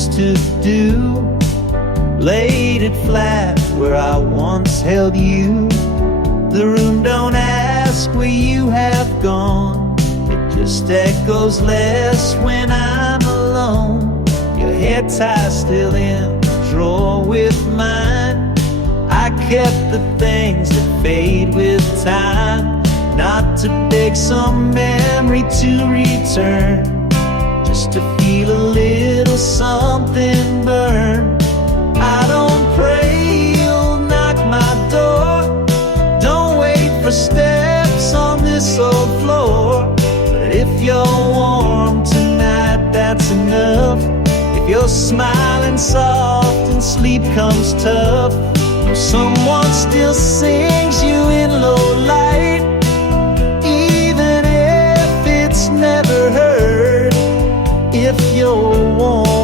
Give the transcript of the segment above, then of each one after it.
used to do. Laid it flat where I once held you. The room don't ask where you have gone. It just echoes less when I'm alone. Your hair ties still in the drawer with mine. I kept the things that fade with time, not to beg some memory to return, just to feel a little something burn. I don't pray you'll knock my door, don't wait for steps on this old floor. But if you're warm tonight, that's enough. If you're smiling soft and sleep comes tough, or someone still sings you in low light, even if it's never heard. If you're warm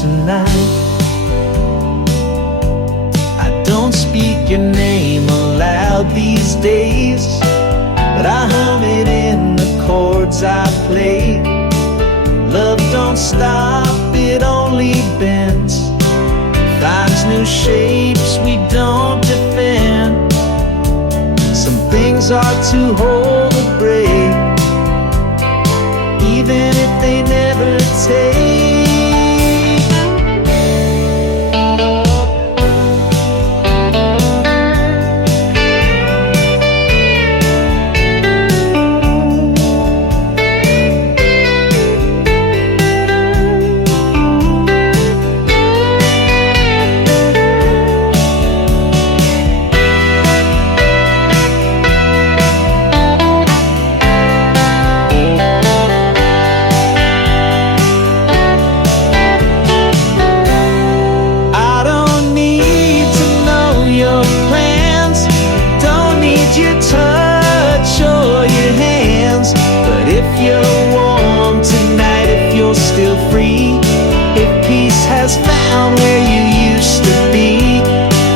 tonight, I don't speak your name aloud these days, but I hum it in the chords I play. Love don't stop, it only bends, finds new shapes we don't defend. Some things are too whole to break, even if they never take. Has found where you used to be,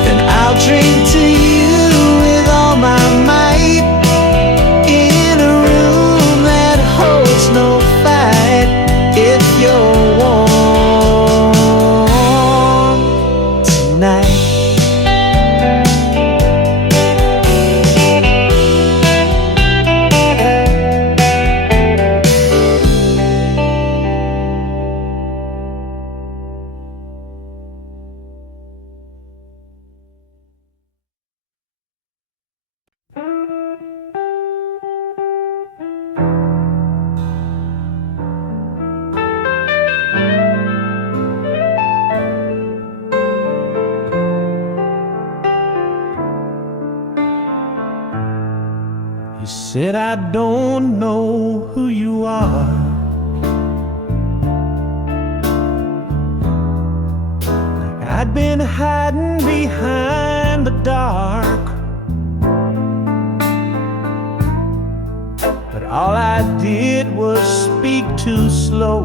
then I'll drink to you with all my might, in a room that holds no fight. If you're warm tonight. You said I don't know who you are, like I'd been hiding behind the dark. But all I did was speak too slow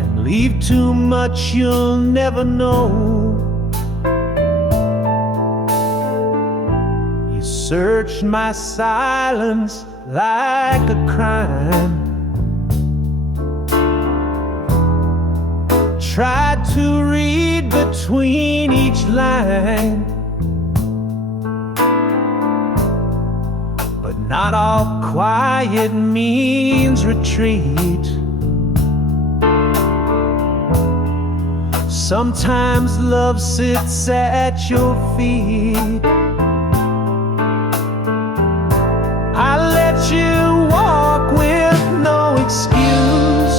and leave too much you'll never know. Searched my silence like a crime, tried to read between each line, but not all quiet means retreat. Sometimes love sits at your feet. I let you walk with no excuse,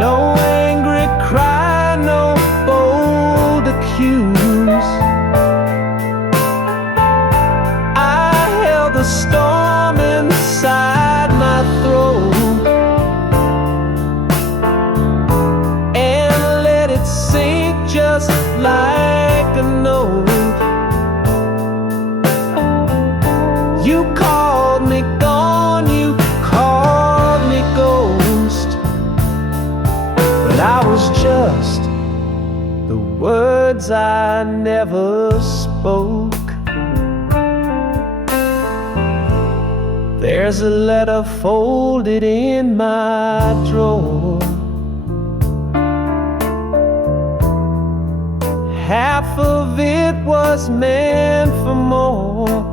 no angry cry, no bold accuse. I held the storm inside my throat and let it sink just like a note. You called me gone, you called me ghost, but I was just the words I never spoke. There's a letter folded in my drawer. Half of it was meant for more,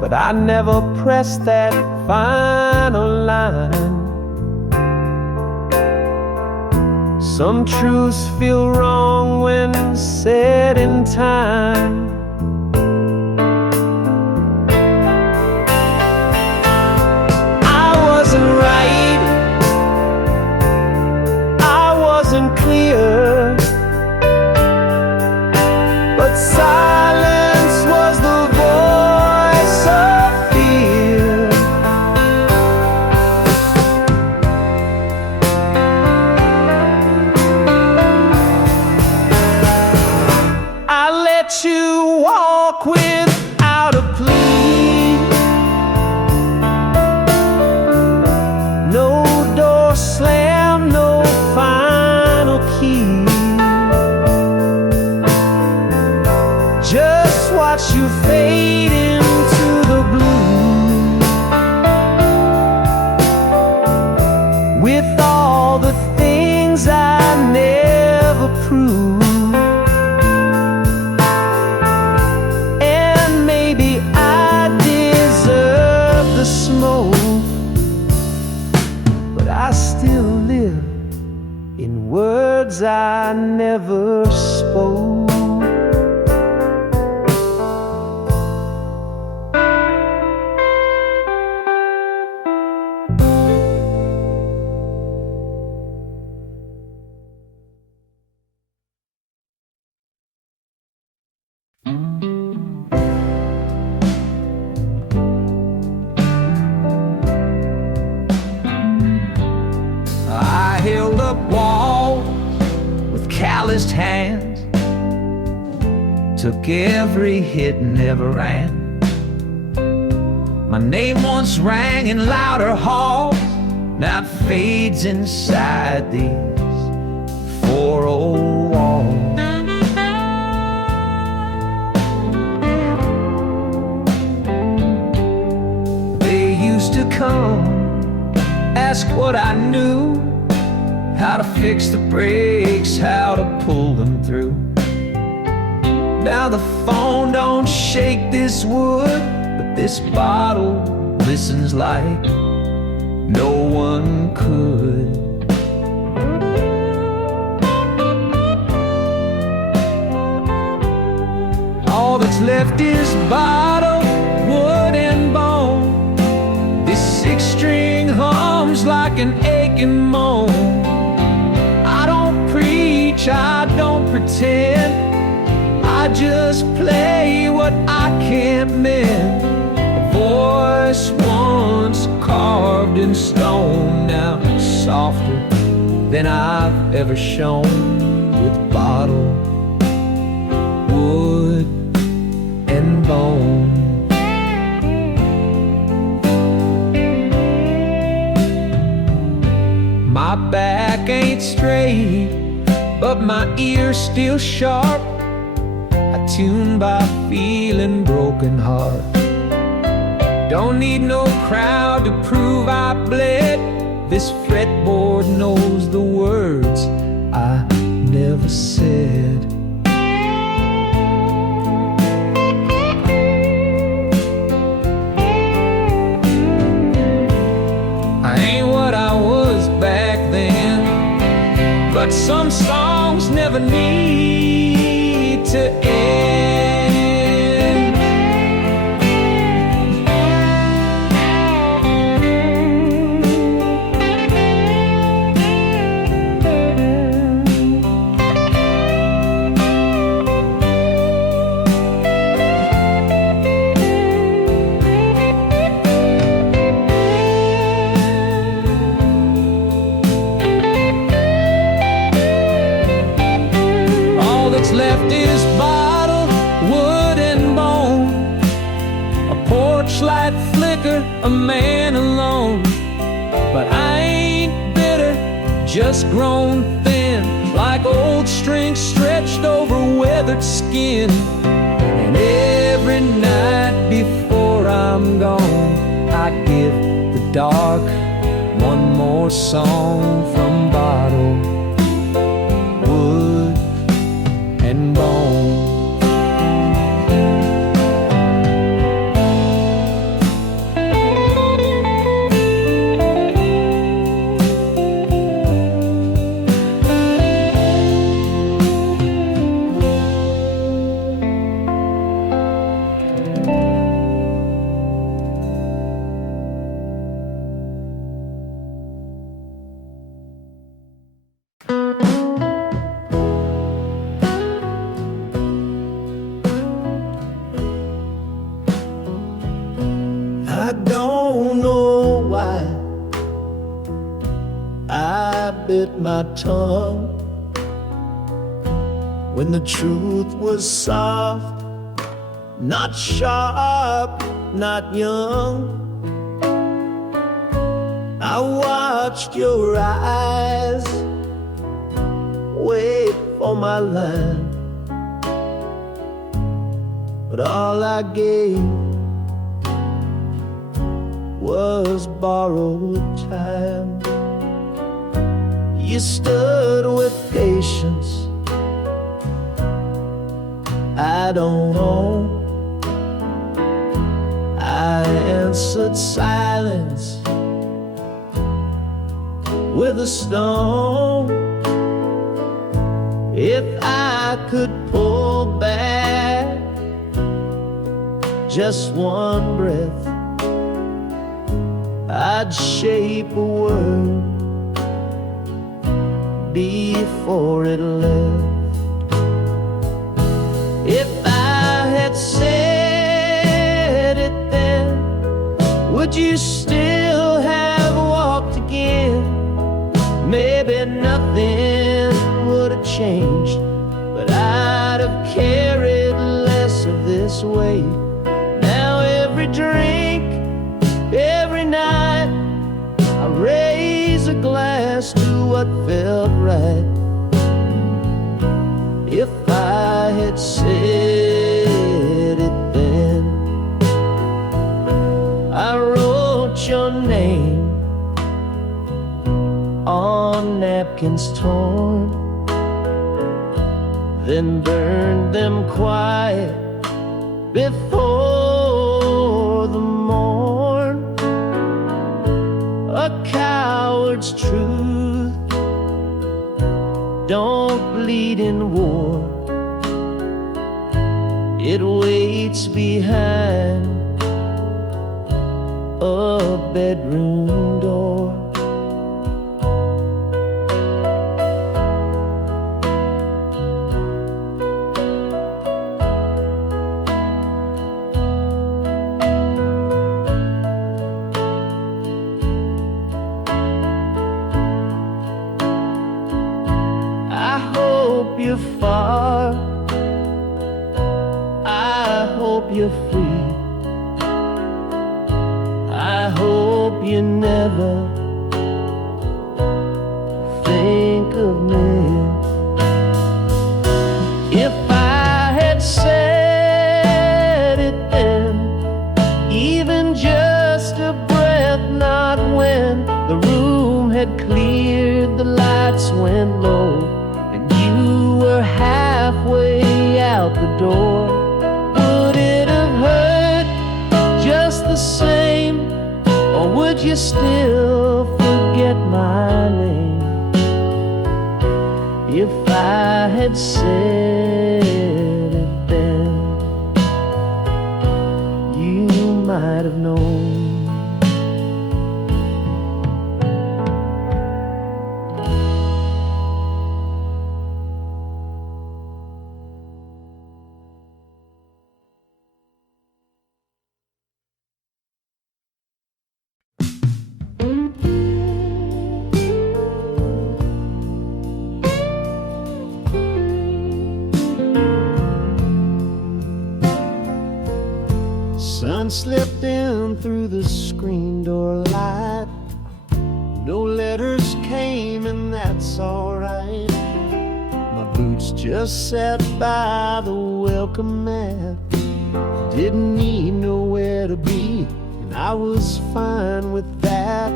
but I never pressed that final line. Some truths feel wrong when said in time. I wasn't right, I wasn't clear, but silence was the voice of fear. I let you walk without a plea. No door slam, no final key. Just watch you fade into the blue, with all the things I never proved. And maybe I deserve the smoke, but I still live in words I never spoke. I held up walls with calloused hands, took every hit, never ran. My name once rang in louder halls, now it fades inside these four old walls. They used to come, ask what I knew, how to fix the brakes, how to pull them through. Now the phone don't shake this wood, but this bottle listens like no one could. All that's left is bottle, wood and bone. This six-string hums like an aching moan. I don't preach, I don't pretend, I just play what I can't mend. A voice once carved in stone, now softer than I've ever shown. With bottle, wood and bone. My back ain't straight, but my ear's still sharp, attuned by feeling broken heart. Don't need no crowd to prove I bled. This fretboard knows the words I never said. I ain't what I was back then, but some songs never need to end. Left is bottle, wood and bone, a porch light flicker, a man alone. But I ain't bitter, just grown thin, like old string stretched over weathered skin. And Every night before I'm gone, I give the dark one more song from bottle, wood, and bone. I don't know why I bit my tongue when the truth was soft, not sharp, not young. I watched your eyes wait for my line, but all I gave was borrowed time. You stood with patience I don't know. I answered silence with a stone. If I could pull back just one breath, I'd shape a word before it left. If I had said it then, would you still have walked again? Maybe nothing would have changed, but I'd have carried less of this weight. Now every drink, every night, I raise a glass to what felt right. If I had said it then, I wrote your name on napkins torn, then burned them quiet before the morn. A coward's truth don't bleed in war. It waits behind a bedroom door. I hope you're far, I hope you're free, I hope you never think of me. If I had said it then, even just a breath, not when the room had cleared, the lights went low, and you were halfway out the door, would it have hurt just the same, or would you still forget my name? If I had said it then, you might have known. Sun slipped in through the screen door light. No letters came, and that's alright. My boots just sat by the welcome mat. Didn't need nowhere to be, and I was fine with that.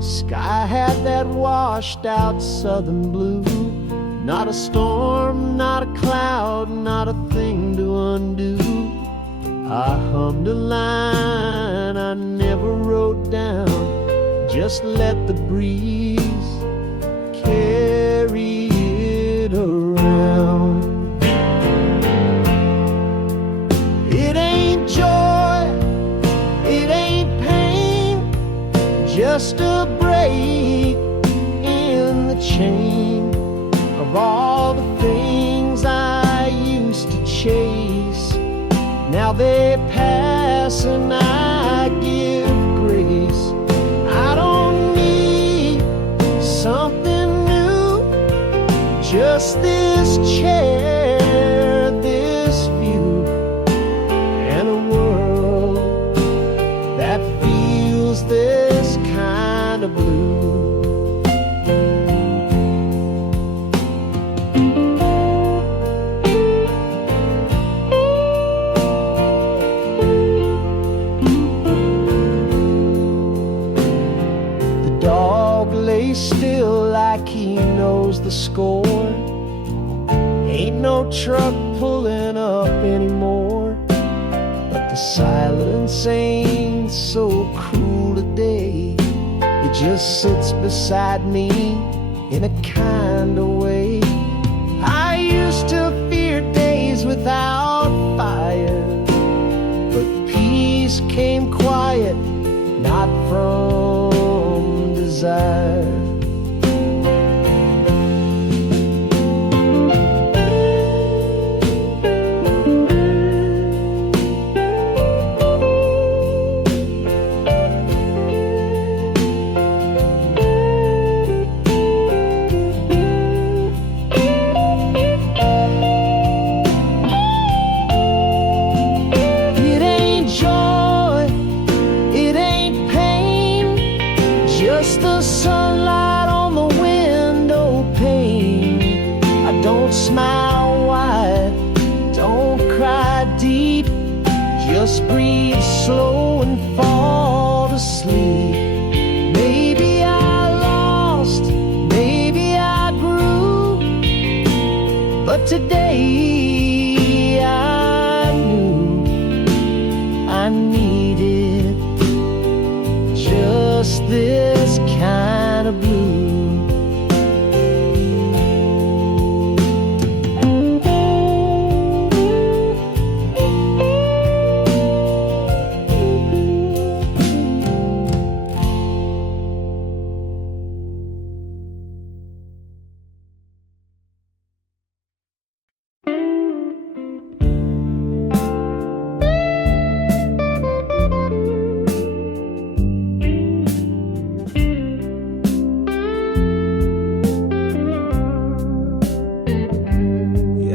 Sky had that washed out southern blue. Not a storm, not a cloud, not a thing to undo. I hummed a line I never wrote down, just let the breeze carry it around. It ain't joy, it ain't pain, just a break in the chain of all the things I used to chase. Now they pass and I give grace. I don't need something new, just this chair, this view, and a world that feels this kind of blue. Still like he knows the score. Ain't no truck pulling up anymore, but the silence ain't so cruel today. It just sits beside me in a kind of way. I used to fear days without fire, but peace came quiet, not from desire. The sunlight on the window pane. I don't smile wide, don't cry deep, just breathe slow and fall to sleep. Maybe I lost, maybe I grew, but today I knew I needed just this kind of blue.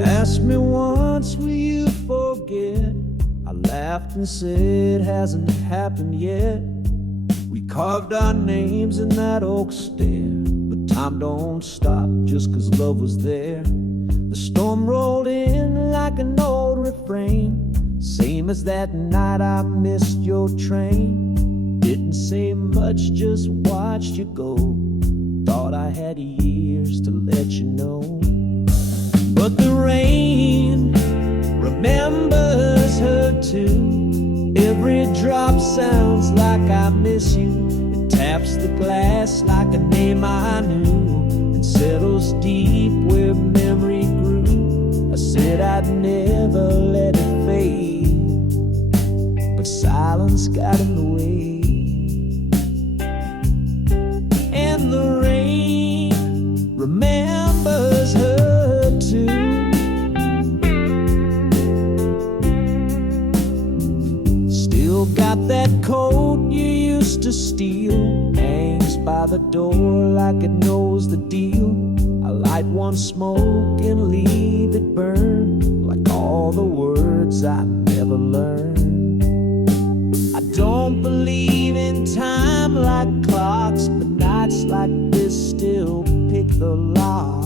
Asked me once, will you forget? I laughed and said, hasn't happened yet. We carved our names in that oak stair, but time don't stop just 'cause love was there. The storm rolled in like an old refrain, same as that night I missed your train. Didn't say much, just watched you go. Thought I had years to let you know. But the rain remembers her too. Every drop sounds like I miss you. It taps the glass like a name I knew, and settles deep where memory grew. I said I'd never let it fade, but silence got in the way. And the rain remembers her too. Still got that coat you used to steal, hangs by the door like it knows the deal. I light one smoke and leave it burn, like all the words I never learned. I don't believe in time like clocks, but nights like this still pick the lock.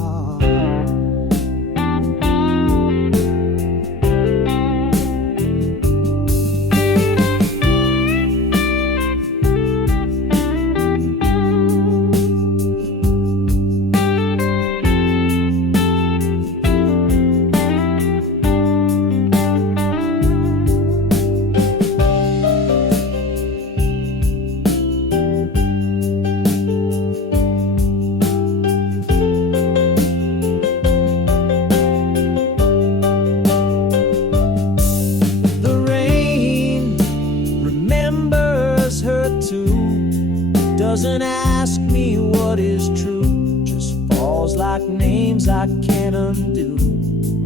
remembers her too. Doesn't ask me what is true, just falls like names I can't undo.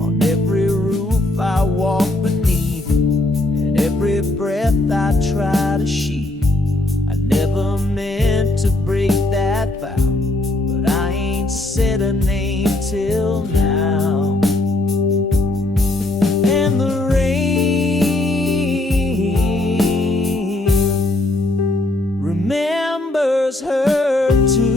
On every roof I walk beneath, and every breath I try to sheathe. I never meant to break that vow, but I ain't said her name till now. And the rain remembers her too.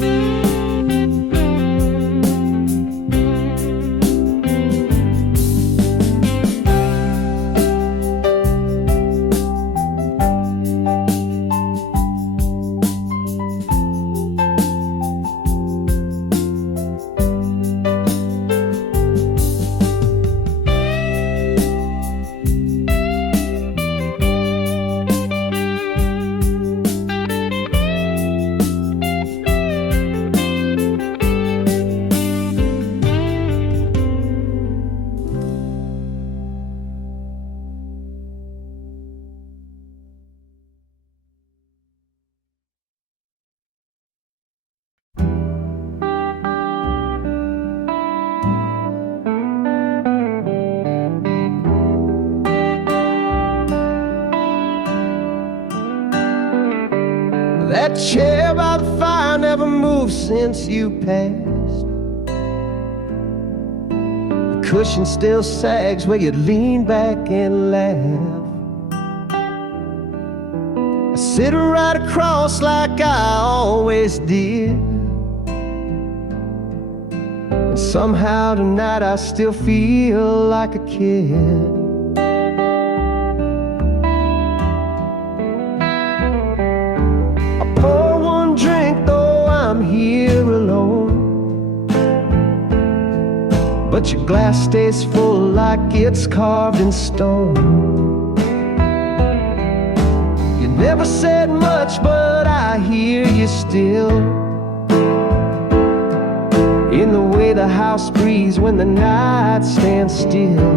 That chair by the fire never moved since you passed. The cushion still sags where you lean back and laugh. I sit right across like I always did, and somehow tonight I still feel like a kid. Here alone, but your glass stays full like it's carved in stone. You never said much, but I hear you still, in the way the house breathes when the night stands still.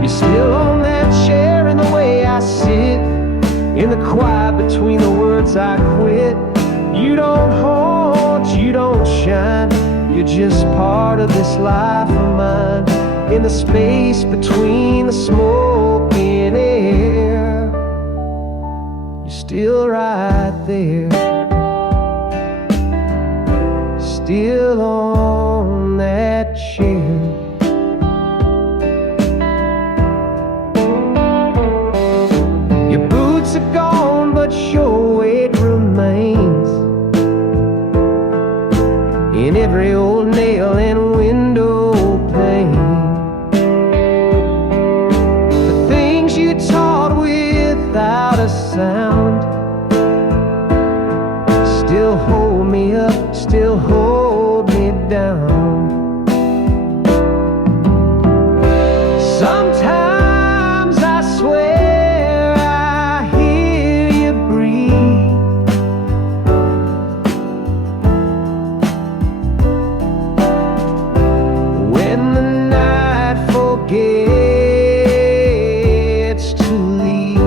You're still on that chair in the way I sit, in the quiet between the words I quit. You don't haunt, you don't shine, you're just part of this life of mine. In the space between the smoke and air, you're still right there, still on that chair. Your boots are gone, but your weight remains in every old nail and window pane. The things you taught without a sound still hold me up, still hold me down. Sometimes I swear I hear you breathe, gets to leave.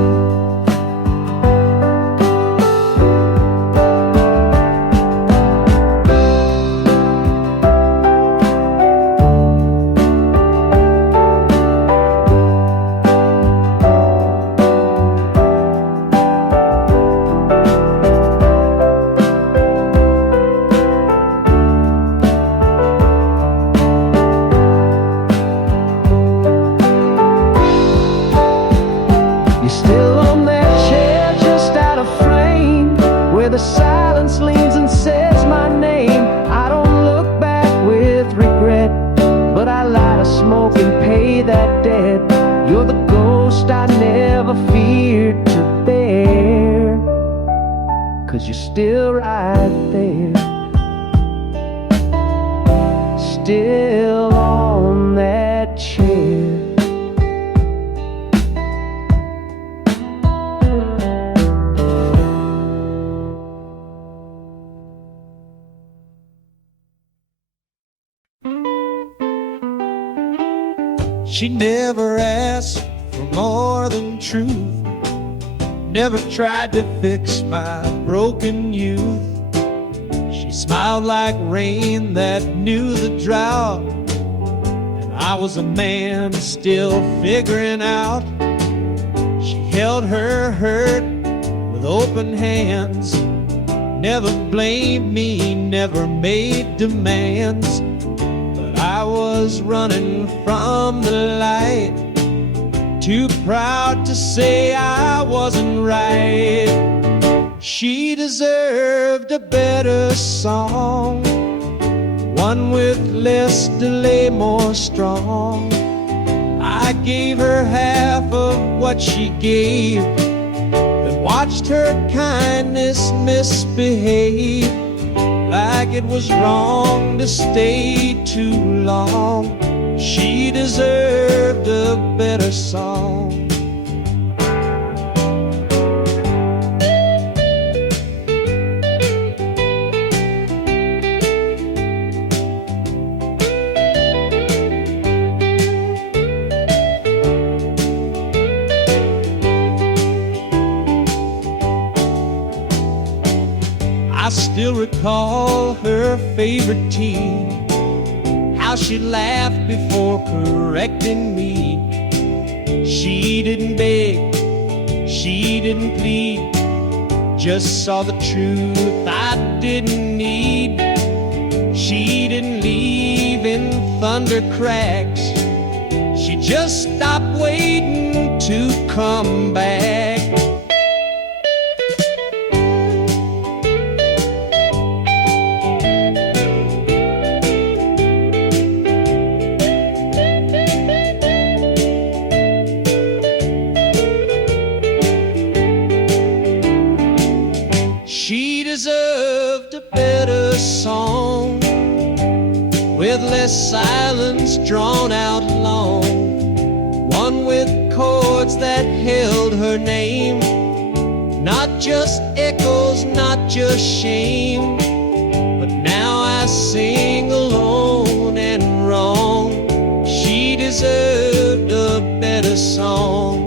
The silence leans and says my name. I don't look back with regret, but I light a smoke and pay that debt. You're the ghost I never feared to bear, 'cause you're still right there, still on that chair. She never asked for more than truth, never tried to fix my broken youth. She smiled like rain that knew the drought, and I was a man still figuring out. She held her hurt with open hands, never blamed me, never made demands. But I was running from the light, too proud to say I wasn't right. She deserved a better song, one with less delay, more strong. I gave her half of what she gave, then watched her kindness misbehave, like it was wrong to stay too long. She deserved a better song. I still recall her favorite tea, how she laughed before correcting me. She didn't beg, she didn't plead, just saw the truth I didn't need. She didn't leave in thunder cracks, she just stopped waiting to come back. She deserved a better song, with less silence drawn out long, one with chords that held her name, not just echoes, not just shame. But now I sing alone and wrong. She deserved a better song.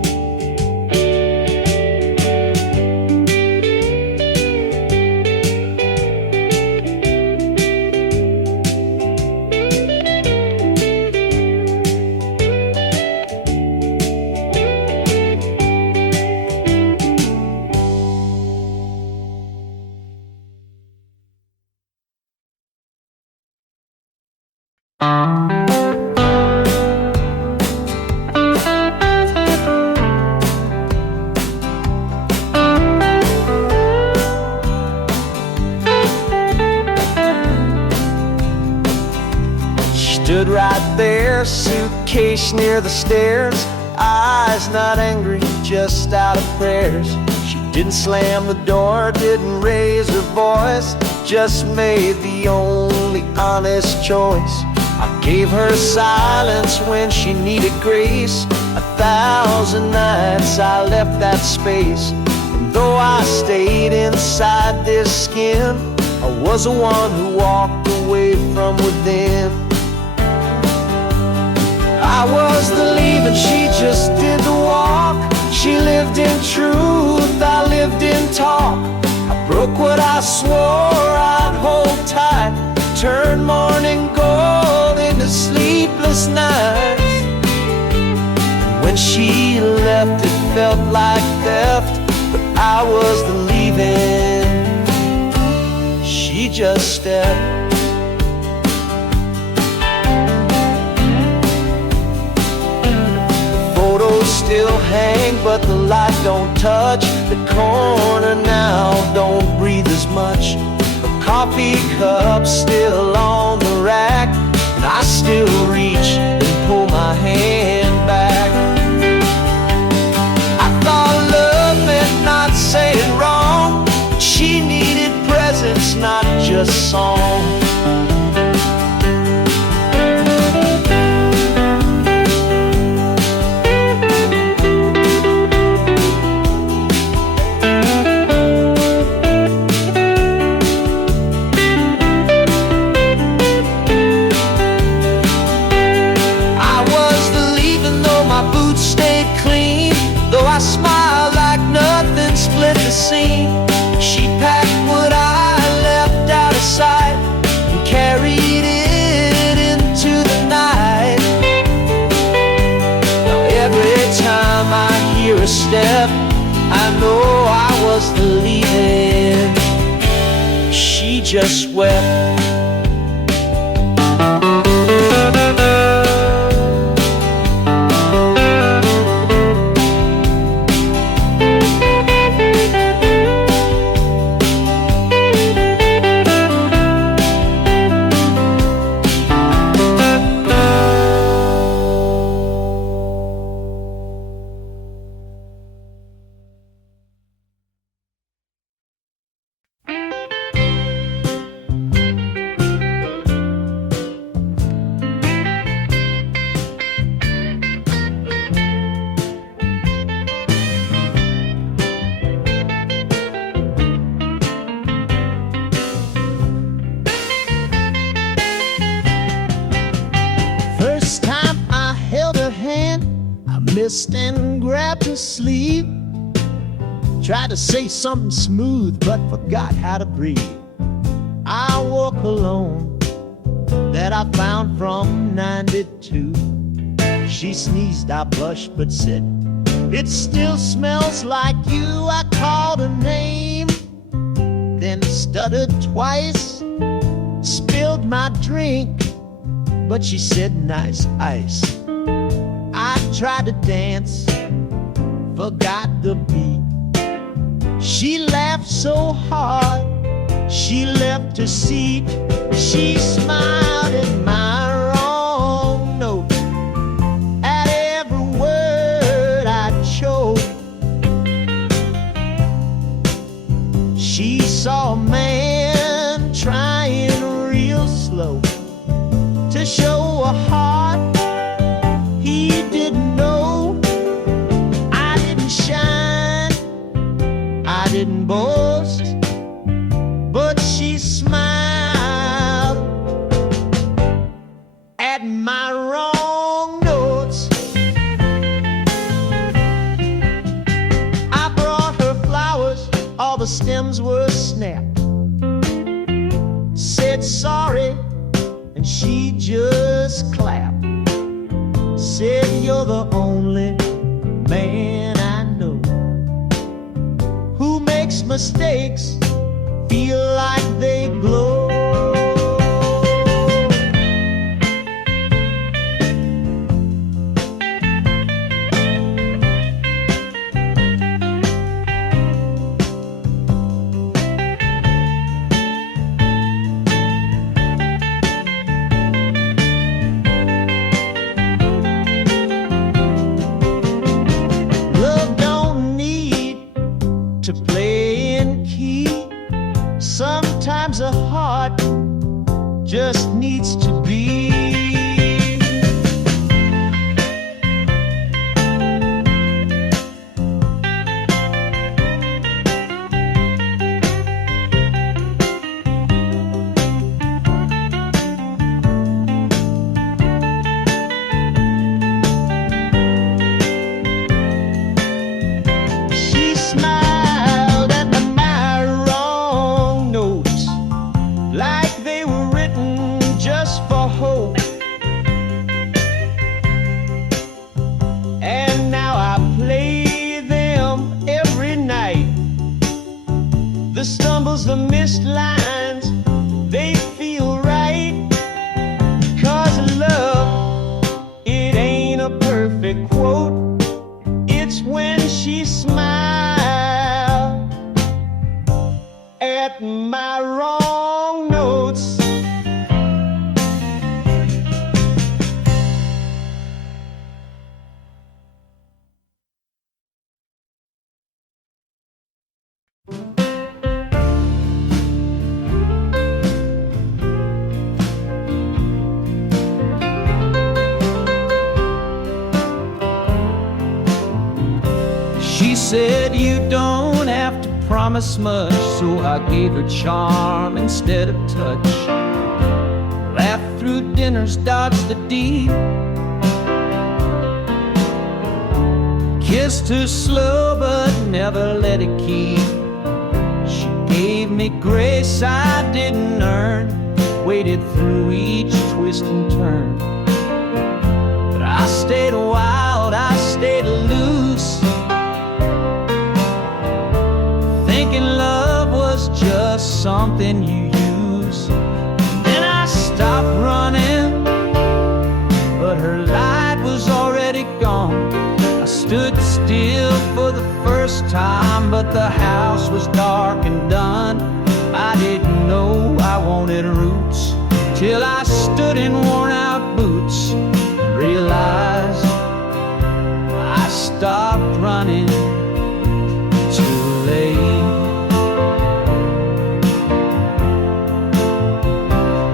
Stood right there, suitcase near the stairs, eyes not angry, just out of prayers. She didn't slam the door, didn't raise her voice, just made the only honest choice. I gave her silence when she needed grace. 1,000 nights I left that space, and though I stayed inside this skin, I was the one who walked away from within. I was the leaving, she just did the walk. She lived in truth, I lived in talk. I broke what I swore I'd hold tight, turned morning gold into sleepless nights. When she left, it felt like theft, but I was the leaving. She just stepped. Still hang, but the light don't touch the corner now, don't breathe as much. The coffee cup still on the rack, and I still reach and pull my hand back. I thought love meant not saying wrong, but she needed presence, not just song. just wept. First time I held her hand, I missed and grabbed her sleeve. Tried to say something smooth, but forgot how to breathe. I walk alone, that I found from 92. She sneezed, I blushed, but said, "It still smells like you." I called her name, then stuttered twice, spilled my drink, but she said, "Nice ice." I tried to dance, forgot the beat. She laughed so hard, she left her seat. She smiled at my wrong note, at every word I chose. She saw a man trying real slow to show a heart he didn't know. I didn't shine, I didn't boast, but she smiled at my wrong notes. I brought her flowers, all the stems were snapped. Said sorry, and she just clapped. Said, "You're the only man I know who makes mistakes feel like they glow." Love don't need to play in key. Sometimes a heart just needs to be. She smiled at my wrong notes, like they were written just for hope. And now I play them every night. The stumbles, the missed lines, they feel right. 'Cause love, it ain't a perfect quote. It's when she smiled at my wrong notes. She said you don't have to promise much, so I gave her charm instead of touch. Laughed through dinners, dodged the deed. Kissed her slow but never let it keep. She gave me grace I didn't earn, waded through each twist and turn. But I stayed wild, I stayed loose, thinking love was just something you use. stood still for the first time, but the house was dark and done. I didn't know I wanted roots till I stood in worn out boots and realized I stopped running too late.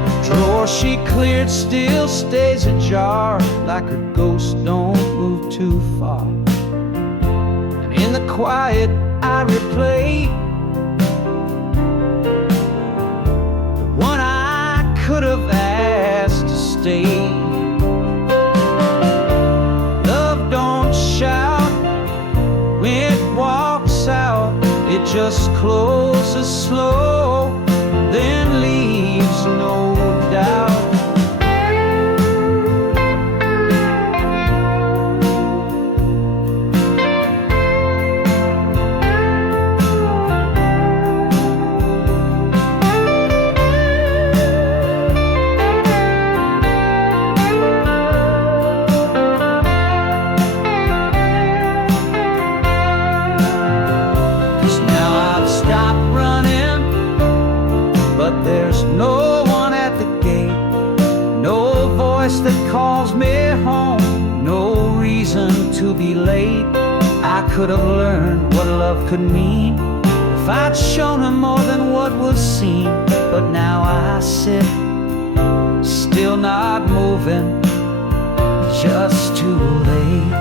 The drawer she cleared still stays ajar, like her ghost don't move too far. And in the quiet I replay the one I could have asked to stay. Love don't shout when it walks out, it just closes slow, then leaves no doubt. There's no one at the gate, no voice that calls me home, no reason to be late. I could have learned what love could mean if I'd shown her more than what was seen. But now I sit, still not moving, just too late.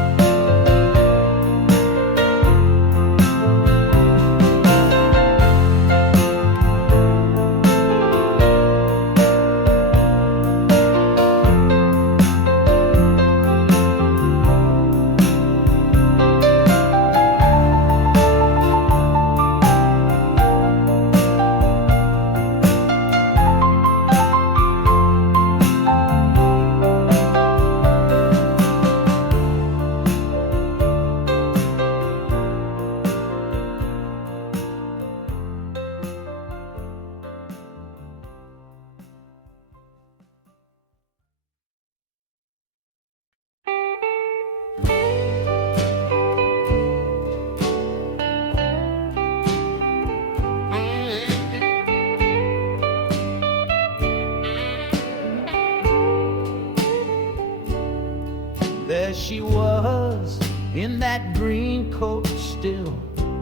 There she was in that green coat still,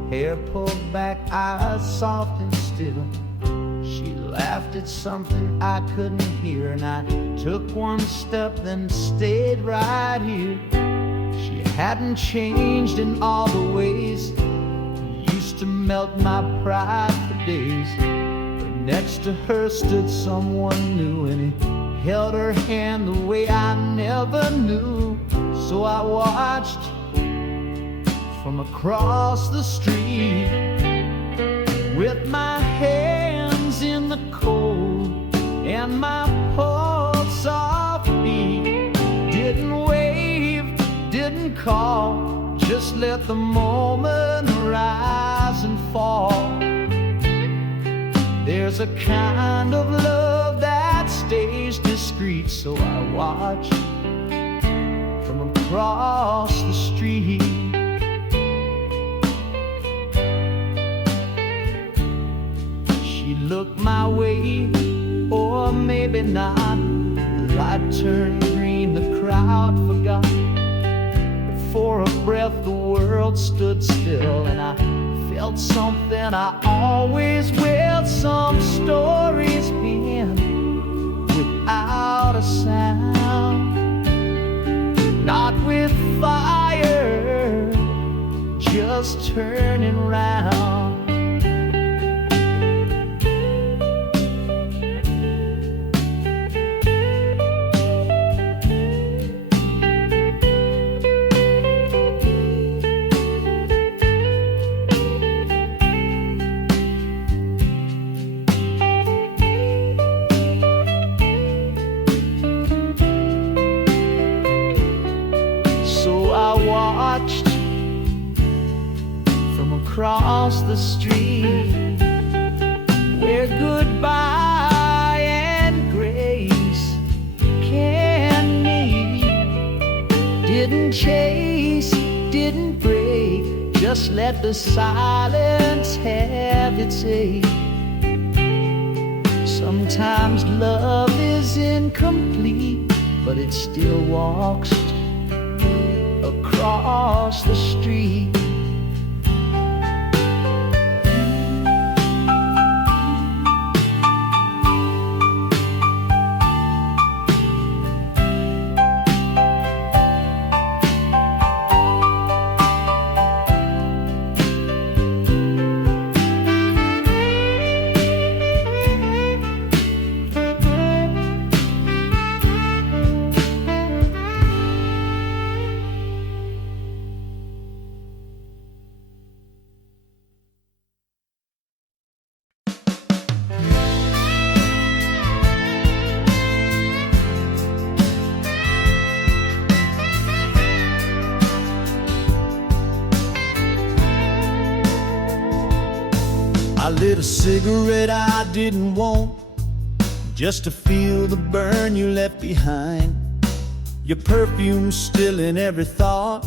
hair pulled back, eyes soft and still. She laughed at something I couldn't hear, and I took one step then stayed right here. She hadn't changed in all the ways that used to melt my pride for days. But next to her stood someone new, and he held her hand the way I never knew. So I watched from across the street with my hands in the cold and my pulse off beat. Didn't wave, didn't call, just let the moment rise and fall. There's a kind of love that stays discreet, so I watched from across the street. She looked my way, or maybe not. The light turned green, the crowd forgot. But for a breath the world stood still, and I felt something I always will. Some stories end without a sound, not with fire, just turning round. Watched from across the street where goodbye and grace can meet. Didn't chase, didn't Just let the silence have its say. Sometimes love is incomplete, but it still walks across the street. I lit a cigarette I didn't want, just to feel the burn you left behind. Your perfume's still in every thought,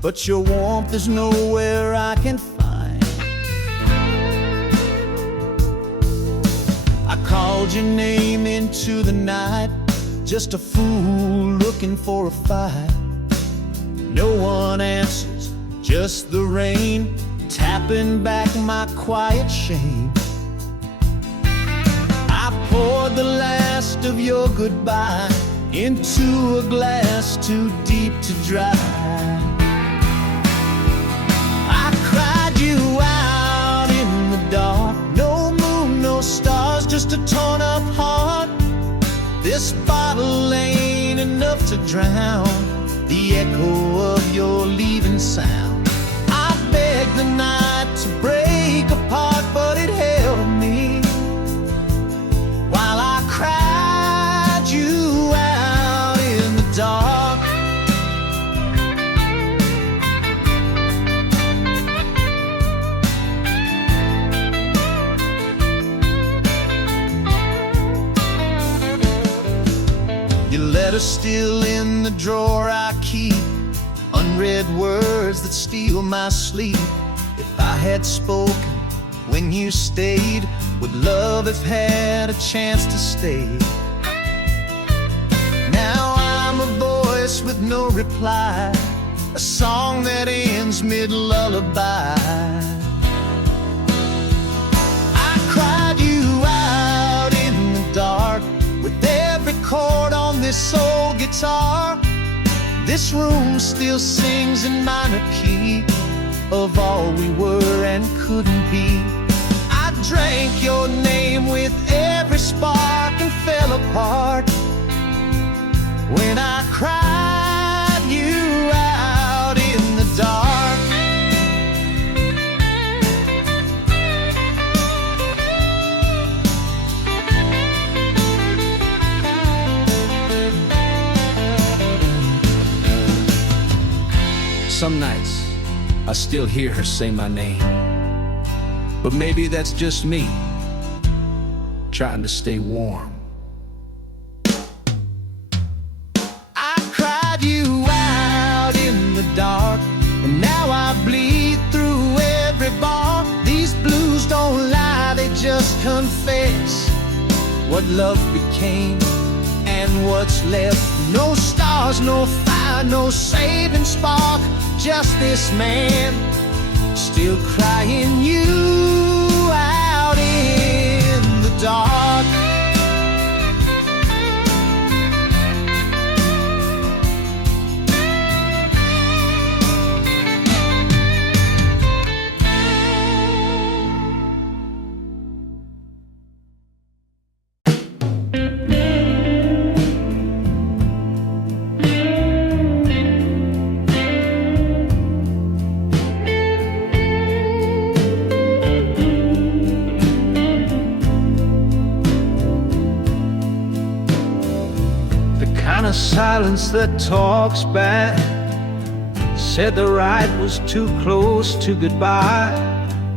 but your warmth is nowhere I can find. I called your name into the night, just a fool looking for a fight. No one answers, just the rain tapping back my quiet shame. I poured the last of your goodbye into a glass too deep to dry. I cried you out in the dark. No moon, no stars, just a torn up heart. This bottle ain't enough to drown the echo of your leaving sound. The night to break apart, but it held me while I cried you out in the dark. Your letter still in the drawer I keep, unread words that steal my sleep. If I had spoken when you stayed, would love have had a chance to stay? Now I'm a voice with no reply, a song that ends mid-lullaby. I cried you out in the dark, with every chord on this old guitar. This room still sings in minor key of all we were and couldn't be. I drank your name with every spark and fell apart when I cried you out in the dark. Some nights I still hear her say my name, but maybe that's just me trying to stay warm. I cried you out in the dark, and now I bleed through every bar. These blues don't lie, they just confess what love became and what's left. No stars, no fire, no saving spark, just this man still crying you out in the dark. Silence that talks back said the ride was too close to goodbye.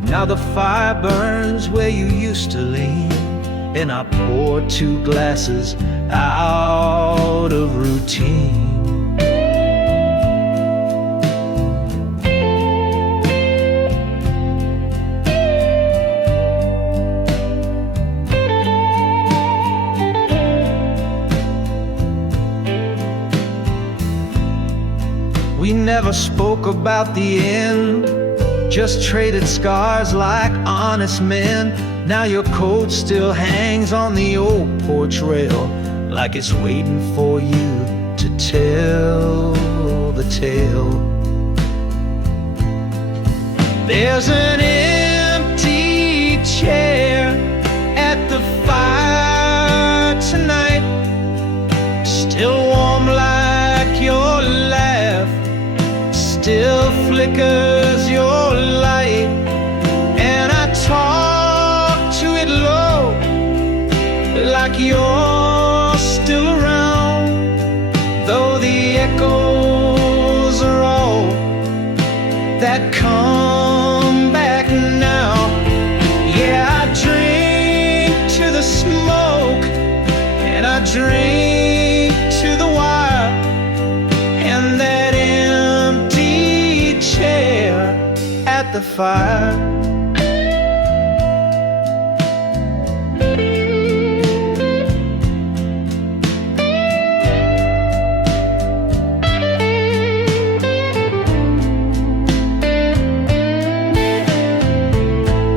Now the fire burns where you used to lean, and I pour 2 glasses out of routine. never spoke about the end, just traded scars like honest men. Now your coat still hangs on the old porch rail, like it's waiting for you to tell the tale. There's an empty chair at the fire tonight, still warm like your laugh, still flickers your light. And I talk to it low, like you're still around, though the echoes are all that come back now. Yeah, I drink to the smoke, and I drink to the wire, and that empty chair at the fire.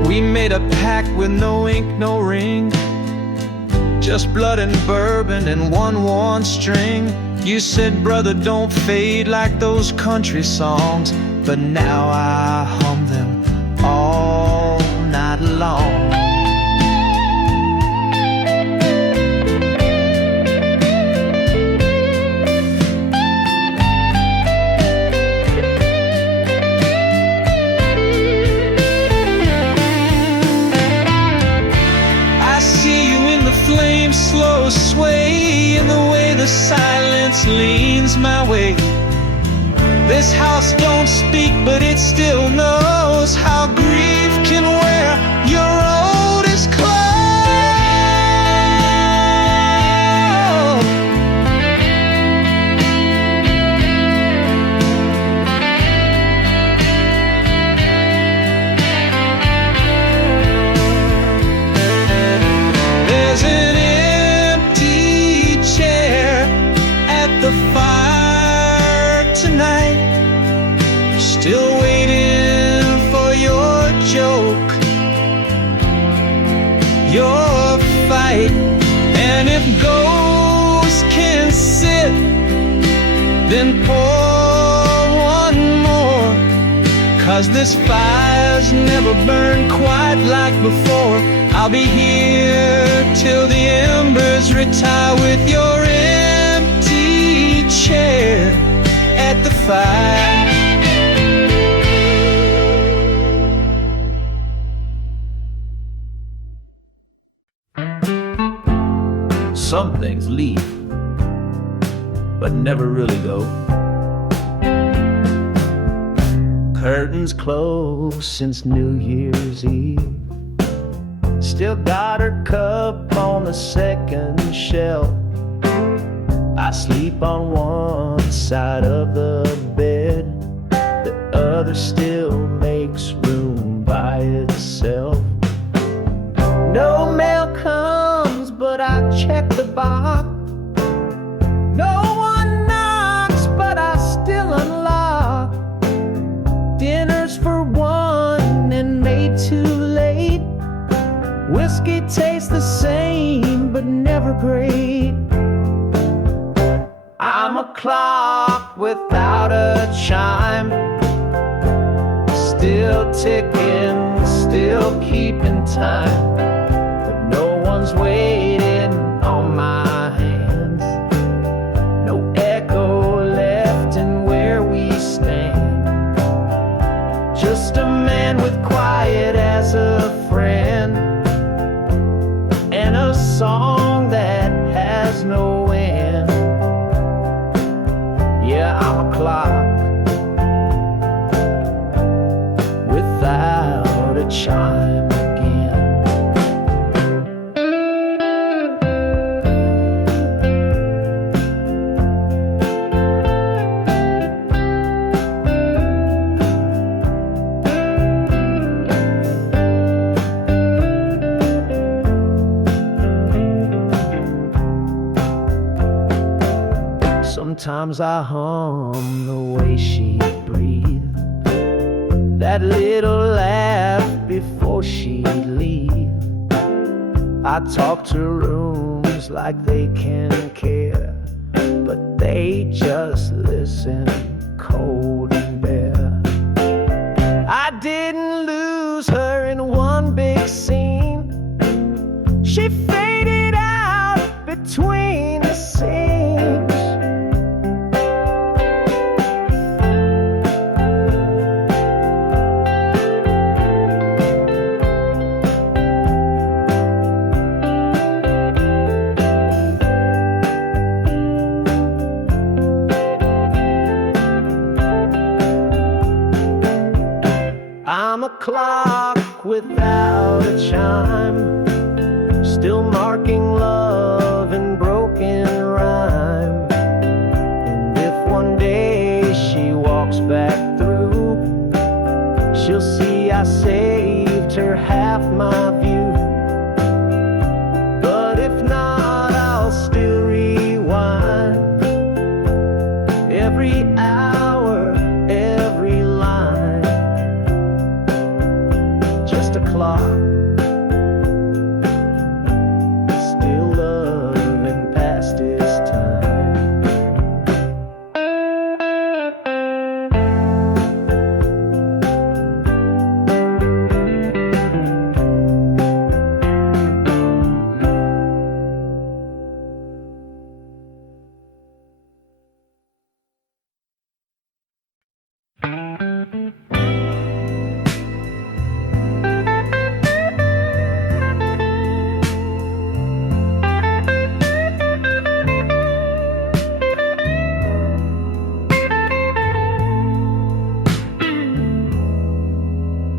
We made a pact with no ink, no ring, just blood and bourbon and one worn string. You said, brother, don't fade like those country songs, but now I hum them all night long. Flames slow sway in the way the silence leans my way. This house don't speak, but it still knows how grief can wear your oldest clothes. There's an empty chair at the fire tonight, still waiting for your joke, your fight. And if ghosts can sit, then pour one more, 'cause this fire's never burned quite like before. I'll be here till the embers retire with your empty chair at the fire. Some things leave, but never really go. Curtains closed since New Year's Eve, still got her cup on the second shelf. I sleep on one side of the bed, the other still makes room by itself. No mail comes, but I check the box. No one knocks, but I still unlock. Dinner's for one and made too late. Whiskey tastes the same, but never great. I'm a clock without a chime, still ticking, still keeping time, but no one's waiting on my hands. No echo left in where we stand, just a man with quiet as a friend, and a song that has no end. Yeah, I'm a clock without a chime again. Sometimes I hum the way she breathes. that little laugh before she'd leave. I talk to rooms like they can care, but they just listen cold and bare. I didn't lose her in one big scene. She faded out between the scenes. I'm a clock without a chime, still marking love in broken rhyme. And if one day she walks back through, she'll see I saved her half my view. But if not, I'll still rewind every hour, every line. Just a clock, still loving past its time.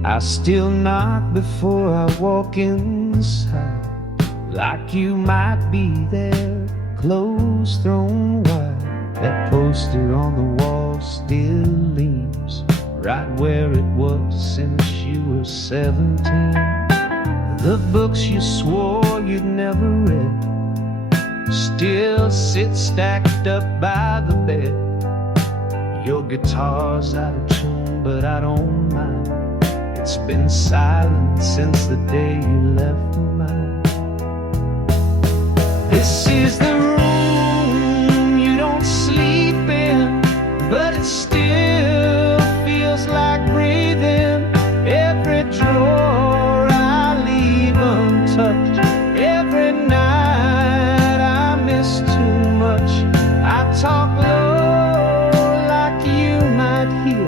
I still knock before I walk inside, like you might be there, clothes thrown wide. That poster on the wall still leans right where it was since you were 17. The books you swore you'd never read still sit stacked up by the bed. Your guitar's out of tune, but I don't mind. It's been silent since the day you left mine. This is the room you don't sleep in, but it still feels like breathing. Every drawer I leave untouched, every night I miss too much. I talk low like you might hear,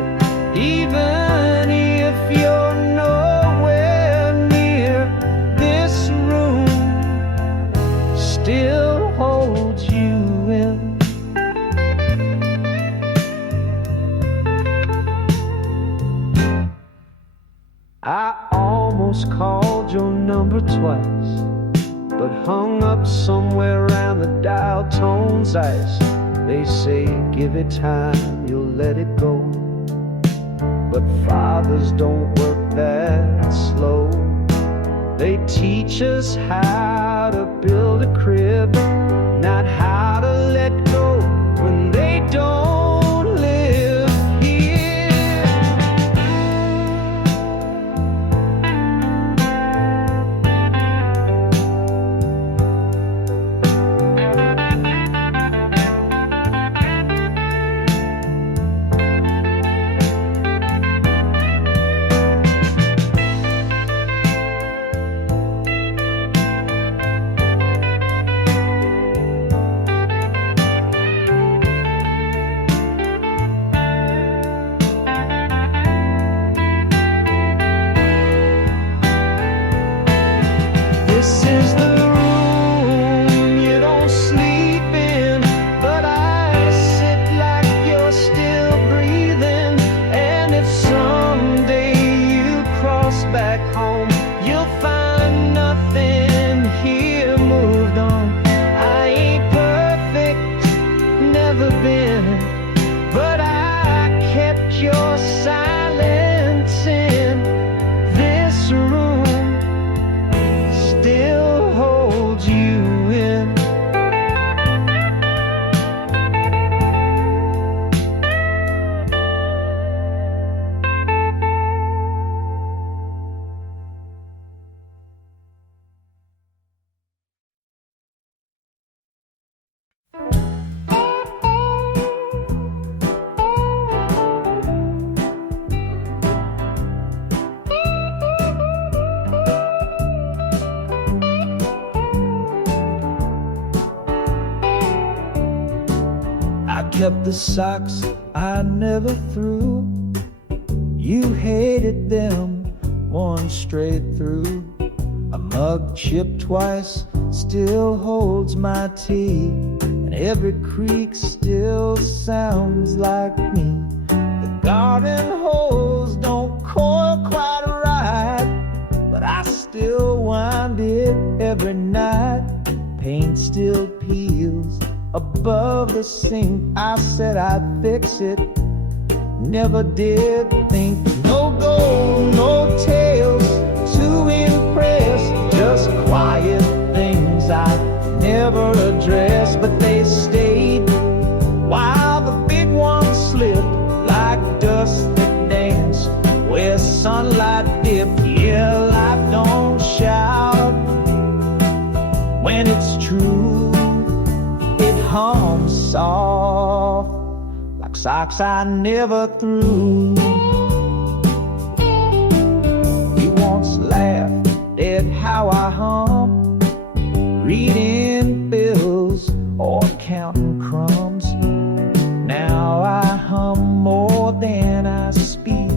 even if you're nowhere near. This room still holds you in. I almost called your number twice, but hung up somewhere around the dial tone's ice. They say give it time, you'll let it go, but fathers don't work that slow. They teach us how to build a crib, not how to let go when they don't live here. kept the socks I never threw. You hated them one straight through. A mug chipped twice still holds my tea, and every creak still sounds like me. The garden hose don't coil quite right, but I still wind it every night. Paint still peels above the sink. I said I'd fix it, never did think. No gold, no tales to impress, just quiet things I never addressed. But they stayed while the big ones slipped like dust that danced where sunlight dipped. Yeah, life don't shout when it's true. It hums soft like socks I never threw. We once laughed at how I hum, reading bills or counting crumbs. Now I hum more than I speak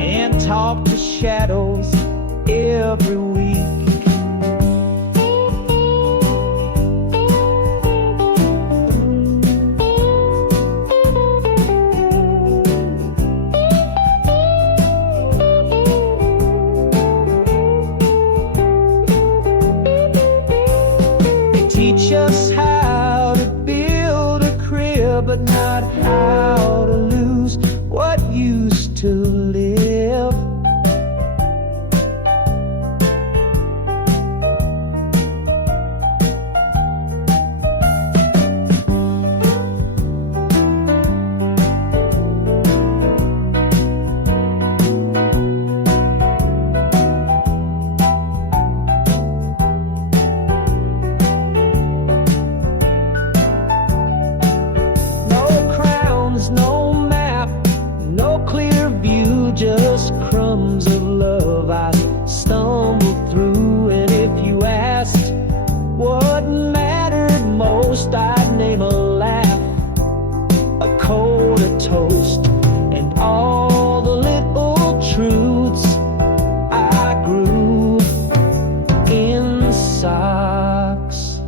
and talk to shadows every week. Teach us how to build a crib, but not how to lose what used to live. No map, no clear view, just crumbs of love I stumbled through. And if you asked what mattered most, I'd name a laugh, a cold, a toast, and all the little truths I grew in socks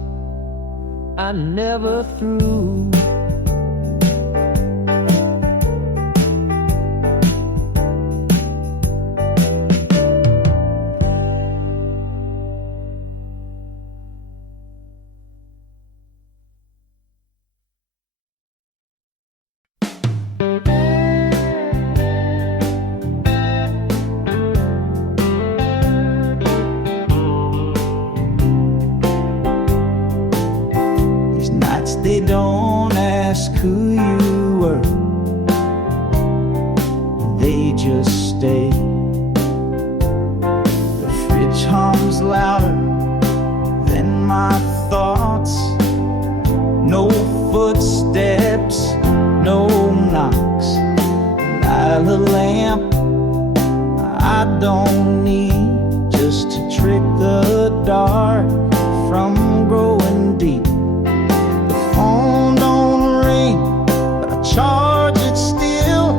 I never threw. They don't ask who you were, they just stay. The fridge hums louder than my thoughts. No footsteps, no knocks. Light a lamp I don't need, just to trick the dark from growing deep. Phone don't ring, but I charge it still,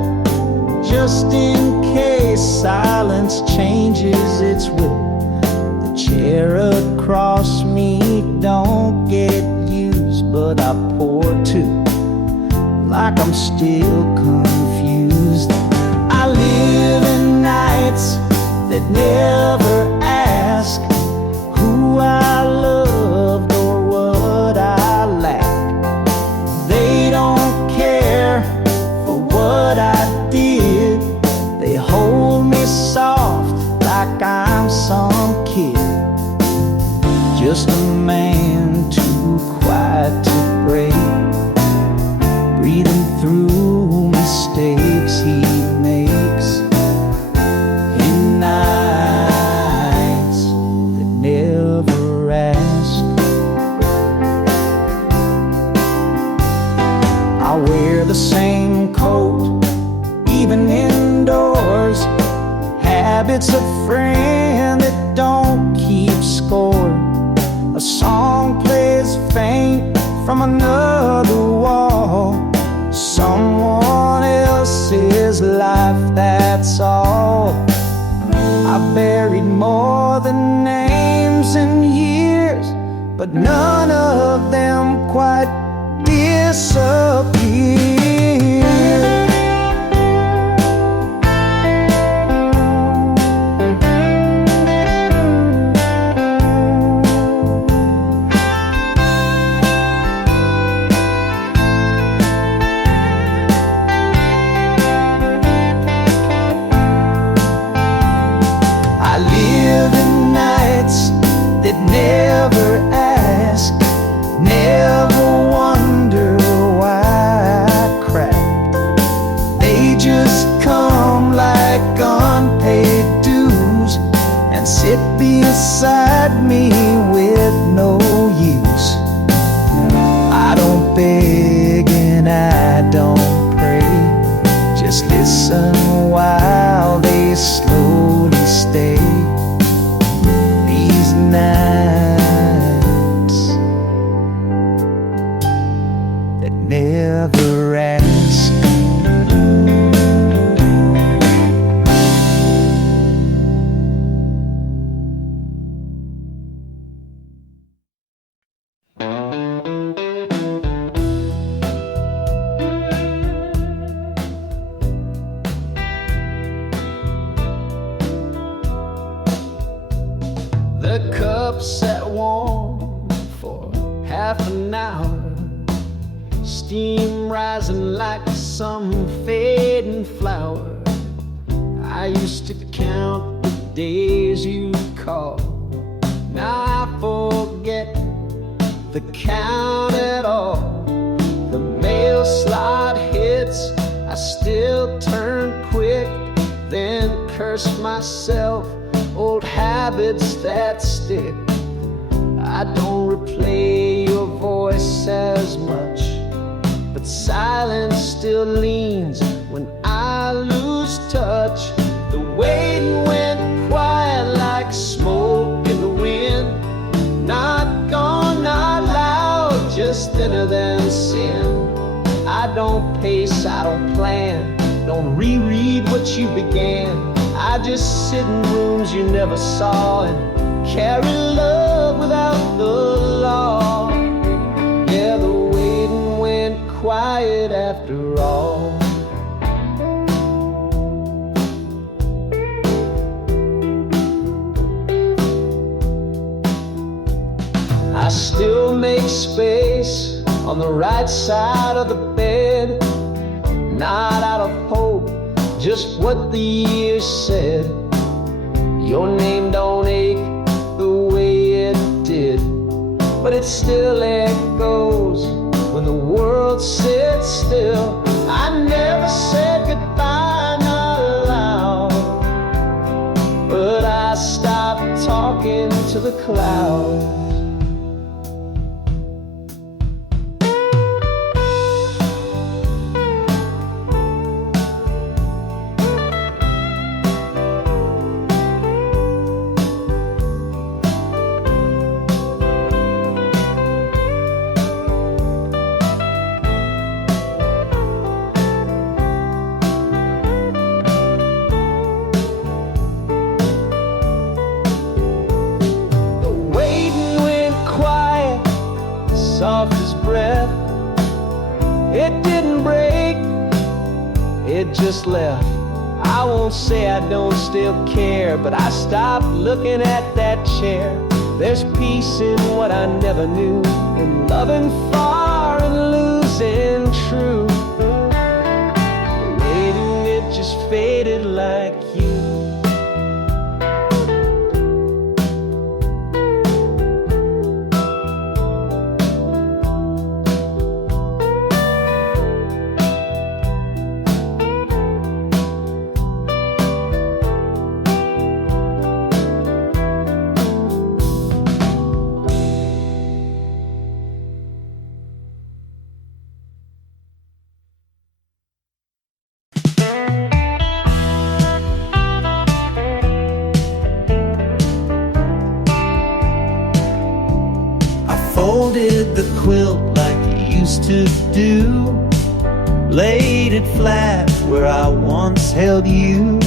just in case silence changes its will. The chair across me don't get used, but I pour too, like I'm still confused. I live in nights that never ask who I loved or what I lack. They don't care for what I did, they hold me soft like I'm some kid, just a man too quiet to break, breathing through mistakes he makes in nights that never ask. I wear the same coat even indoors, habits of friend that don't keep score. A song plays faint from but none of them quite disappear. I live in nights that never ask, never wonder why I crack. They just come like unpaid dues and sit beside me with no use. I don't beg and I don't pray, just listen while they slowly stay. These nights that never ask. The cup sat warm for half an hour, steam rising like some fading flower. I used to count the days you call, now I forget the count at all. The mail slot hits, I still turn quick, then curse myself, old habits that stick. I don't replay your voice as much, but silence still leans when I lose touch. The waiting went quiet like smoke in the wind, not gone, not loud, just thinner than sin. I don't pace, I don't plan, don't reread what you began. I just sit in rooms you never saw and carry love without the law. Yeah, the waiting went quiet after all. I still make space on the right side of the bed, not out of hope, just what the years said. Your name don't ache the way it did, but it still echoes when the world sits still. I never said goodbye, not aloud, but I stopped talking to the clouds. Soft as breath, it didn't break, it just left. I won't say I don't still care, but I stopped looking at that chair. There's peace in what I never knew, in loving far and losing true. Waiting, it just faded like you. Folded the quilt like you used to do, laid it flat where I once held you.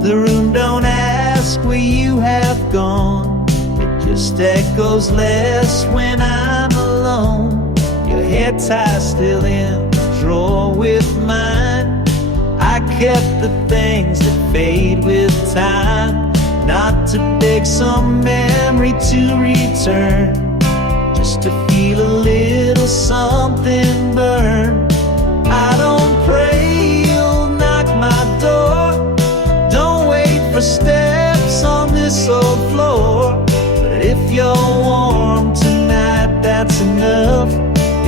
The room don't ask where you have gone, it just echoes less when I'm alone. Your hair tie still in the drawer with mine. I kept the things that fade with time, not to beg some memory to return, just to feel a little something burn. I don't pray you'll knock my door, don't wait for steps on this old floor. But if you're warm tonight, that's enough.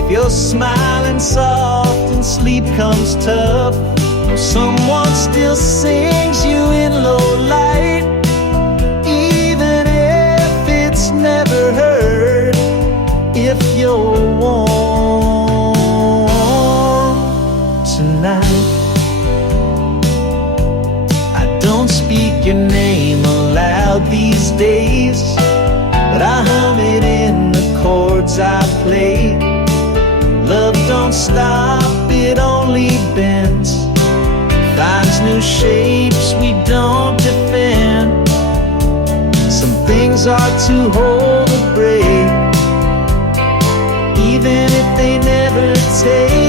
If you're smiling soft and sleep comes tough, or someone still sings you in low light, even if it's never heard. If you're warm tonight, I don't speak your name aloud these days, but I hum it in the chords I play. Love don't stop, it only bends, finds new shapes we don't defend. Some things are too whole to break, even if they never take.